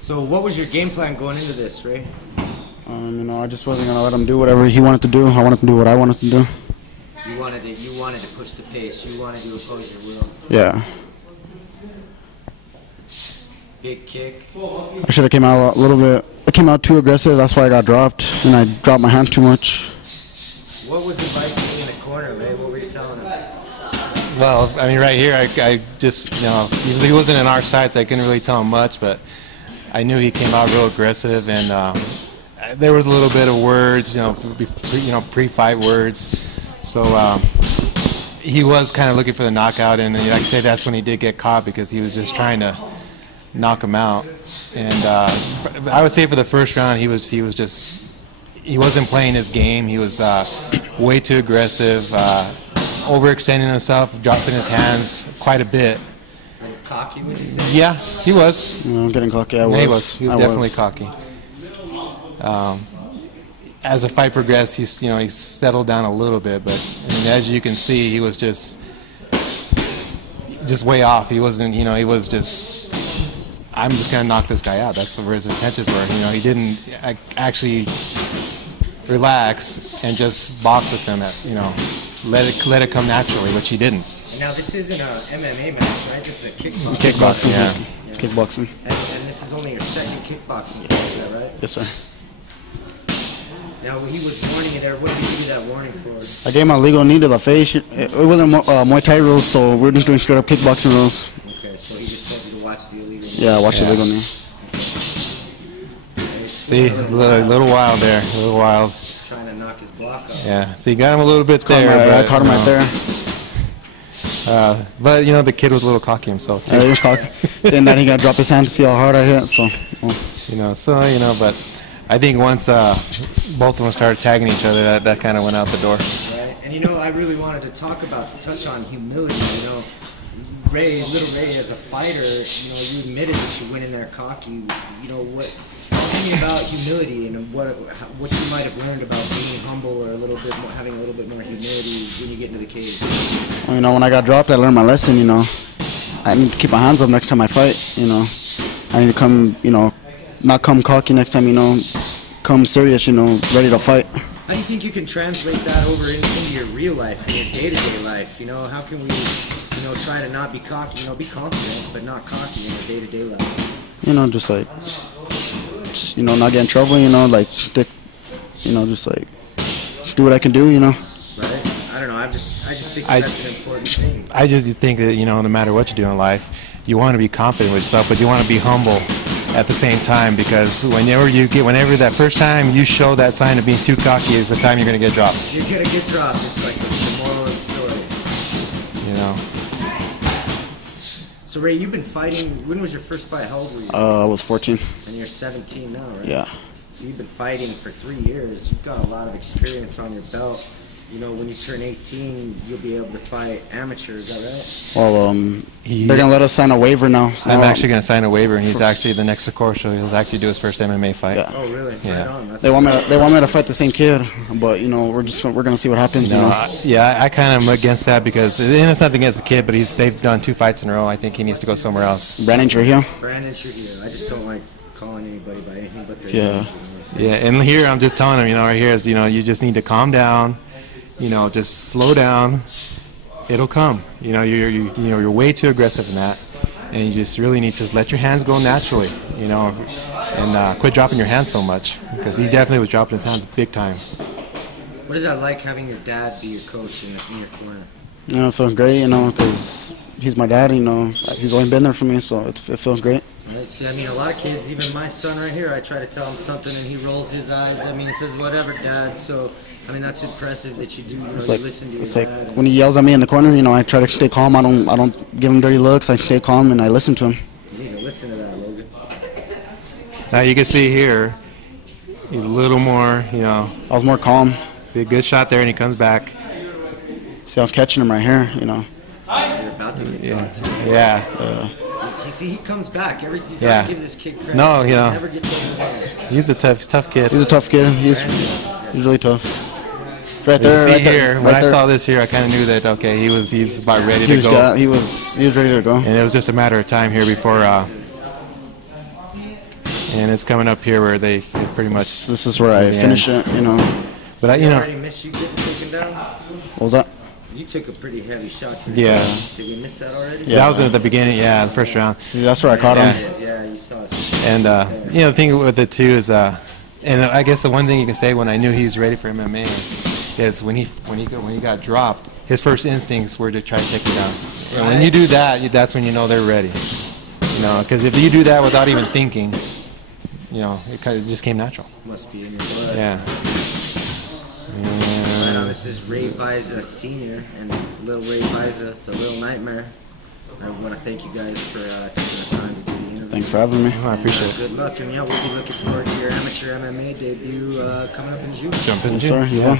So what was your game plan going into this, Ray? You know, I just wasn't gonna let him do whatever he wanted to do. I wanted to do what I wanted to do. You wanted to push the pace. You wanted to oppose your will. Yeah. Big kick. I should have came out a little bit. I came out too aggressive. That's why I got dropped, and I dropped my hand too much. What was it like being in the corner, Ray? What were you telling him? Well, I mean, right here, I just, you know, he wasn't in our side, so I couldn't really tell him much, but I knew he came out real aggressive, and there was a little bit of words, you know, pre-fight words. So he was kind of looking for the knockout, and like I say, that's when he did get caught because he was just trying to knock him out. And I would say for the first round, he wasn't playing his game. He was way too aggressive, overextending himself, dropping his hands quite a bit. Cocky, would you say? Yeah, he was. I'm getting cocky. He was definitely cocky. As the fight progressed, he settled down a little bit, but I mean, as you can see, he was just way off. He wasn't, you know, he was just, I'm just gonna knock this guy out. That's where his intentions were. You know, he didn't actually relax and just box with them. You know, let it come naturally, which he didn't. Now this isn't a MMA match, right? This is a kickboxing. Kickboxing, yeah. Kickboxing. And this is only your second kickboxing fight, is that right? Yes, sir. Now he was warning you there. What did he give you that warning for? I gave him a legal knee to the face. It wasn't Muay Thai rules, so we're just doing straight up kickboxing rules. Okay, so he just told you to watch the illegal knee. Yeah, watch the illegal knee. Okay. See, a little wild there, a little wild. Trying to knock his block out. Yeah, so you got him a little bit there. I caught him right there. But you know, the kid was a little cocky himself too. Yeah, he was cocky, saying that he got to drop his hand to see how hard I hit. So, but I think once both of them started tagging each other, that kind of went out the door. Right, and you know, I really wanted to touch on humility. You know, little Ray, as a fighter, you know, you admitted that you went in there cocky. You know, tell me about humility and what you might have learned about being humble or having a little bit more humility when you get into the cage. Well, you know, when I got dropped, I learned my lesson. You know, I need to keep my hands up next time I fight. You know, I need to come, you know, not come cocky next time. You know, come serious. You know, ready to fight. How do you think you can translate that over into your real life, in your day-to-day life? You know, how can we, you know, try to not be cocky? You know, be confident, but not cocky in your day-to-day life. You know, just like, you know, not get in trouble. You know, like stick. You know, just like do what I can do. You know. Right. I don't know. I just think that's an important thing. I just think that, you know, no matter what you do in life, you want to be confident with yourself, but you want to be humble at the same time, because whenever that first time you show that sign of being too cocky is the time you're going to get dropped. You're going to get dropped. It's like the moral of the story. You know. So Ray, you've been fighting. When was your first fight? How old were you? I was 14. And you're 17 now, right? Yeah. So you've been fighting for 3 years. You've got a lot of experience on your belt. You know, when you turn 18, you'll be able to fight amateur. Is that right? Well, they're gonna let us sign a waiver now. So I'm actually gonna sign a waiver, and he's actually the next Socorro show. He'll actually do his first MMA fight. Yeah. Oh, really? Yeah. Right on. They want me to fight the same kid, but you know, we're gonna see what happens. I kind of am against that because it's nothing against the kid, but they've done 2 fights in a row. I think he needs to go somewhere else. Brandon Trujillo. Brandon Trujillo. I just don't like calling anybody by anything but their Yeah. name. Yeah, and here I'm just telling him, you know, right here is, you know, you just need to calm down. You know, just slow down. It'll come. You know, you're way too aggressive in that, and you just really need to let your hands go naturally. You know, and quit dropping your hands so much, because he definitely was dropping his hands big time. What is that like, having your dad be your coach in your corner? You know, it feels great. You know, because he's my dad. You know, he's always been there for me, so it feels great. Right. See, I mean, a lot of kids, even my son right here, I try to tell him something and he rolls his eyes. I mean, he says, "Whatever, Dad." So, I mean, that's impressive that you do. You know, It's you like, listen to your it's dad. like when he yells at me in the corner, you know, I try to stay calm. I don't give him dirty looks. I stay calm and I listen to him. You need to listen to that, Logan. Now you can see here, he's a little more, you know. I was more calm. See a good shot there, and he comes back. See, I'm catching him right here. You know. You're about to get caught. Yeah. You see, he comes back. You Yeah. gotta give this kid credit. No, you know. He never gets overwhelmed. He's a tough kid. He's a tough kid. He's really tough. Right there, See right there. here, Right when I there. saw this here, I kind of knew that, okay, he's about ready to go. He was ready to go. And it was just a matter of time here before and it's coming up here where they pretty much. This is where I finish it, you know. But You already missed you getting taken down? What was that? You took a pretty heavy shot to the Yeah. chest. Did we miss that already? that was at the beginning, the first round. See, that's where I caught Yeah. him. Yeah, you saw us. And you know, the thing with it too is, and I guess the one thing you can say when I knew he was ready for MMA is when he got dropped, his first instincts were to try to take him down. And when you do that, that's when you know they're ready. You know, because if you do that without even thinking, you know, it kind of just came natural. Must be in your blood. Yeah. Right now, this is Ray Vaiza Sr. and Little Ray Vaiza, the Little Nightmare. I want to thank you guys for taking the time to do the interview. Thanks for having me. I appreciate it. Good luck, and yeah, we'll be looking forward to your amateur MMA debut coming up in June. Jump in, Yes, sir. Yeah.